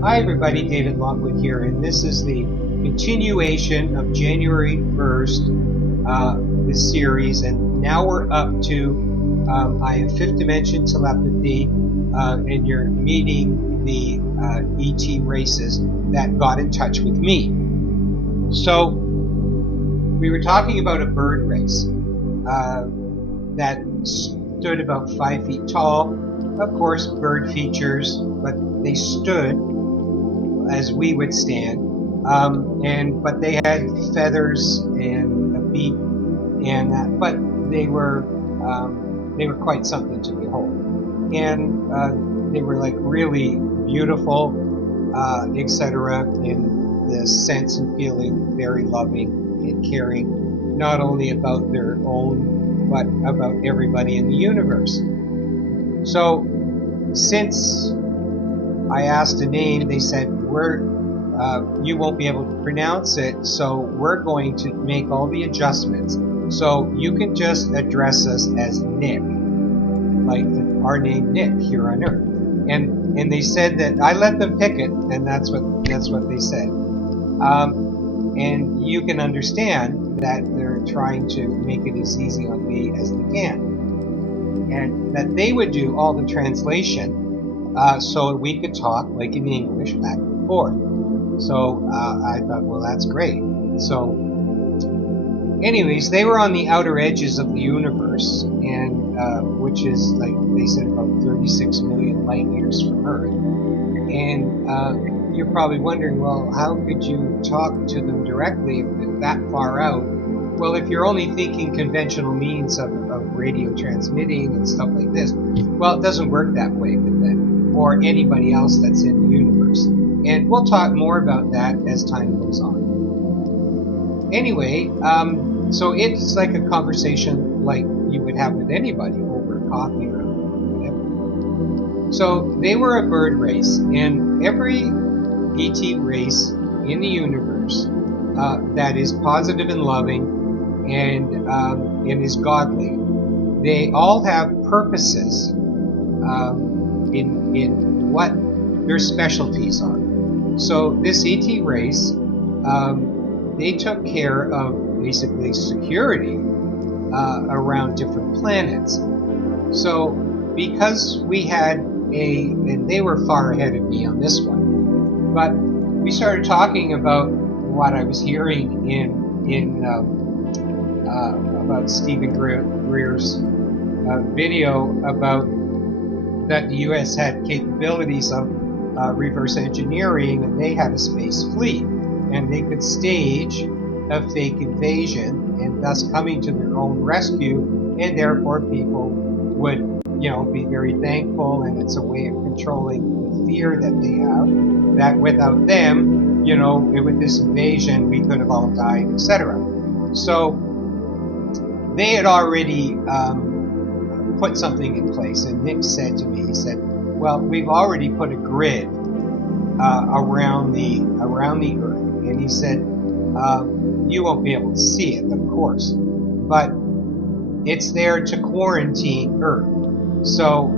Hi everybody, David Lockwood here, and this is the continuation of January 1st, this series, and now we're up to, I have fifth dimension telepathy, and you're meeting the ET races that got in touch with me. So, we were talking about a bird race that stood about 5 feet tall. Of course, bird features, but they stood as we would stand, but they had feathers and a beak, and that, but they were quite something to behold, and they were like really beautiful, etc. In the sense and feeling very loving and caring, not only about their own but about everybody in the universe. So since I asked a name, they said, you won't be able to pronounce it, so we're going to make all the adjustments. So you can just address us as Nick, like our name Nick here on Earth. And they said that I let them pick it, and that's what they said. And you can understand that they're trying to make it as easy on me as they can, and that they would do all the translation. So we could talk like in English back and forth. So I thought, well, that's great. So anyways, they were on the outer edges of the universe, and which is, like they said, about 36 million light years from Earth. And you're probably wondering, well, how could you talk to them directly if they're that far out? Well, if you're only thinking conventional means of radio transmitting and stuff like this, well, it doesn't work that way with them or anybody else that's in the universe. And we'll talk more about that as time goes on. Anyway, so it's like a conversation like you would have with anybody over coffee or whatever. So they were a bird race, and every ET race in the universe that is positive and loving and is godly, they all have purposes in what their specialties are. So this ET race, they took care of basically security around different planets. So because we had and they were far ahead of me on this one, but we started talking about what I was hearing in about Stephen Greer's video about that the U.S. had capabilities of reverse engineering, and they had a space fleet, and they could stage a fake invasion and thus coming to their own rescue, and therefore people would, be very thankful, and it's a way of controlling the fear that they have, that without them, with this invasion we could have all died, etc. So they had already put something in place, and Nick said to me, he said, well, we've already put a grid around the Earth, and he said, you won't be able to see it, of course, but it's there to quarantine Earth. So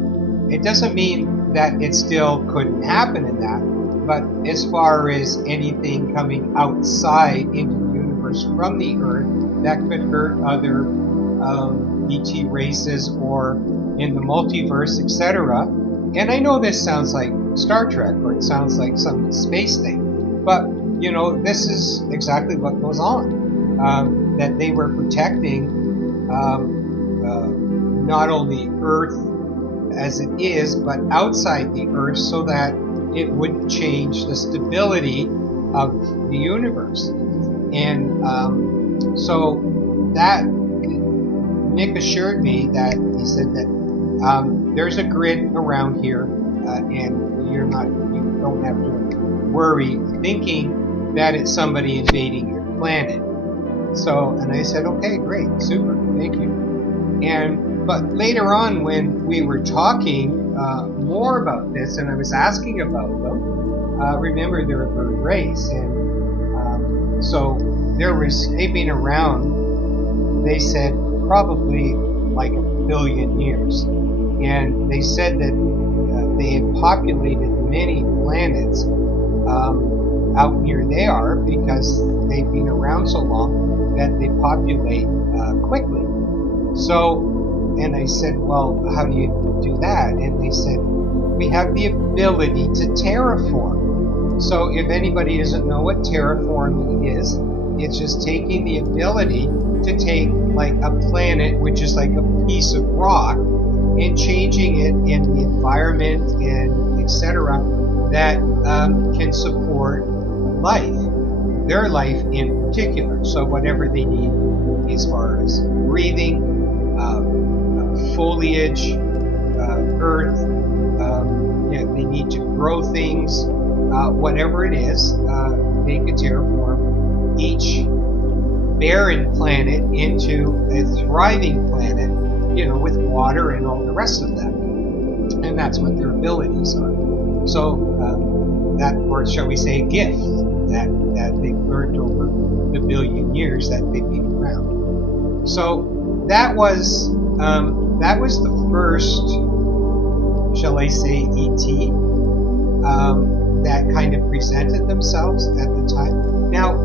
it doesn't mean that it still couldn't happen in that, but as far as anything coming outside into the universe from the Earth that could hurt other ET races or in the multiverse, etc. And I know this sounds like Star Trek, or it sounds like some space thing, but this is exactly what goes on. That they were protecting not only Earth as it is, but outside the Earth, so that it wouldn't change the stability of the universe. And so that Nick assured me that he said that there's a grid around here, and you don't have to worry thinking that it's somebody invading your planet. So, and I said, okay, great, super, thank you. But later on, when we were talking more about this, and I was asking about them, remember they're a bird race, and so there was aping around, they said, probably like 1 billion years. And they said that they had populated the many planets out near they are, because they've been around so long that they populate quickly. So, and I said, well, how do you do that? And they said, we have the ability to terraform. So if anybody doesn't know what terraforming is, it's just taking the ability to take like a planet, which is like a piece of rock, and changing it in the environment and etc. that can support life, their life in particular. So whatever they need as far as breathing, foliage, earth, they need to grow things, whatever it is, they could terraform each barren planet into a thriving planet, with water and all the rest of that. And that's what their abilities are. So that, or shall we say, a gift that they've learned over the billion years that they've been around. So that was the first, shall I say, ET that kind of presented themselves at the time. Now,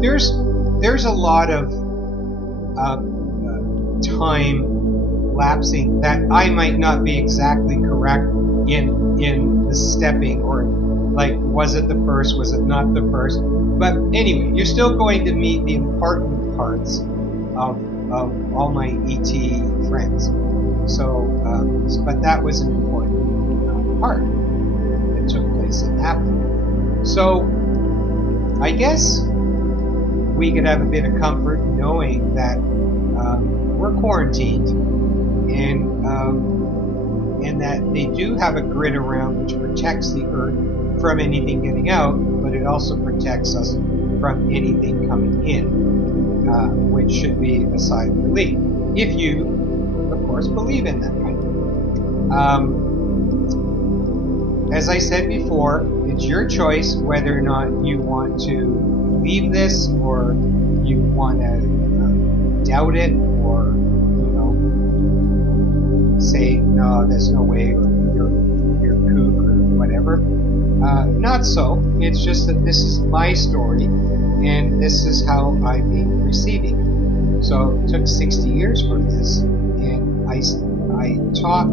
there's a lot of time lapsing that I might not be exactly correct in the stepping, or like, was it the first, was it not the first? But anyway, you're still going to meet the important parts of all my ET friends. So, but that was an important part that took place in that one. So, I guess we could have a bit of comfort knowing that we're quarantined, and that they do have a grid around which protects the Earth from anything getting out, but it also protects us from anything coming in, which should be a sigh of relief, if you, of course, believe in that kind of thing. As I said before, it's your choice whether or not you want to believe this, or you want to doubt it, or say, no, there's no way, or you're kook, or whatever. Not so. It's just that this is my story, and this is how I've been receiving. So it took 60 years for this, and I talk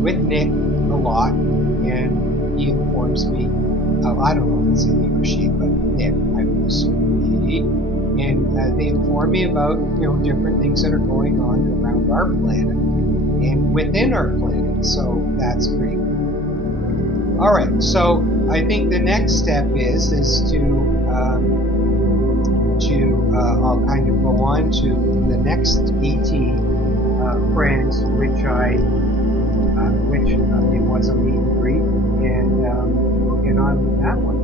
with Nick a lot, and he informs me. I don't know if it's a he or she, but Nick, I would assume he. And they inform me about different things that are going on around our planet and within our planet. So that's pretty good. All right. So I think the next step is to I'll kind of go on to the next ET friends, which it was a meet and greet, and we'll get on with that one.